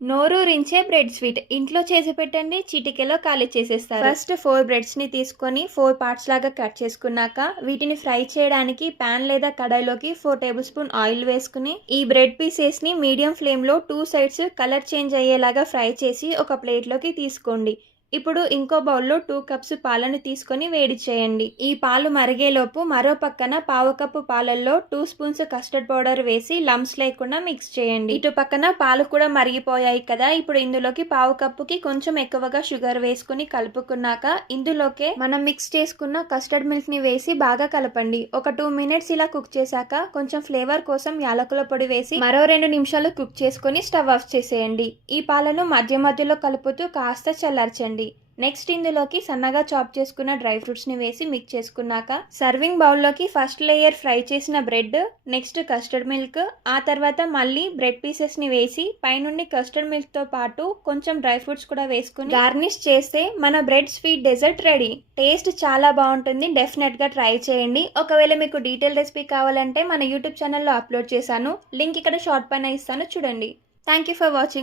నోరూరించే bread sweet ఇంట్లో చేసి పెట్టండి, చిటికెలో ఖాళీ చేసేస్తారు. ఫస్ట్ 4 బ్రెడ్స్ని తీసుకొని 4 పార్ట్స్ లాగా కట్ చేసుకున్నాక వీటిని ఫ్రై చేయడానికి ప్యాన్ లేదా కడాయిలోకి 4 టేబుల్ స్పూన్ ఆయిల్ వేసుకుని ఈ బ్రెడ్ పీసెస్ని మీడియం ఫ్లేమ్లో 2 సైడ్స్ కలర్ చేంజ్ అయ్యేలాగా ఫ్రై చేసి ఒక ప్లేట్లోకి తీసుకోండి. ఇప్పుడు ఇంకో బౌల్లో 2 కప్స్ పాలను తీసుకొని వేడి చేయండి. ఈ పాలు మరిగేలోపు మరో పక్కన పావు కప్పు పాలల్లో 2 స్పూన్స్ కస్టర్డ్ పౌడర్ వేసి లంప్స్ లేకుండా మిక్స్ చేయండి. ఇటు పక్కన పాలు కూడా మరిగిపోయాయి కదా, ఇప్పుడు ఇందులోకి పావు కప్పుకి కొంచెం ఎక్కువగా షుగర్ వేసుకుని కలుపుకున్నాక ఇందులోకే మనం మిక్స్ చేసుకున్న కస్టర్డ్ మిల్క్ ని వేసి బాగా కలపండి. ఒక 2 మినిట్స్ ఇలా కుక్ చేశాక కొంచెం ఫ్లేవర్ కోసం యాలకుల పొడి వేసి మరో 2 నిమిషాలు కుక్ చేసుకుని స్టవ్ ఆఫ్ చేసేయండి. ఈ పాలను మధ్య మధ్యలో కలుపుతూ కాస్త చల్లార్చండి. నెక్స్ట్ ఇందులోకి సన్నగా చాప్ చేసుకున్న డ్రై ఫ్రూట్స్ని వేసి మిక్స్ చేసుకున్నాక సర్వింగ్ బౌల్లోకి ఫస్ట్ లేయర్ ఫ్రై చేసిన బ్రెడ్, నెక్స్ట్ కస్టర్డ్ మిల్క్, ఆ తర్వాత మళ్ళీ బ్రెడ్ పీసెస్ని వేసి పైనుండి కస్టర్డ్ మిల్క్తో పాటు కొంచెం డ్రై ఫ్రూట్స్ కూడా వేసుకుని గార్నిష్ చేస్తే మన bread sweet dessert ready. Taste చాలా బాగుంటుంది, డెఫినెట్గా ట్రై చేయండి. ఒకవేళ మీకు డీటెయిల్ రెసిపీ కావాలంటే మన యూట్యూబ్ ఛానల్లో అప్లోడ్ చేశాను, లింక్ ఇక్కడ షార్ట్ పైన ఇస్తాను, చూడండి. Thank you for watching.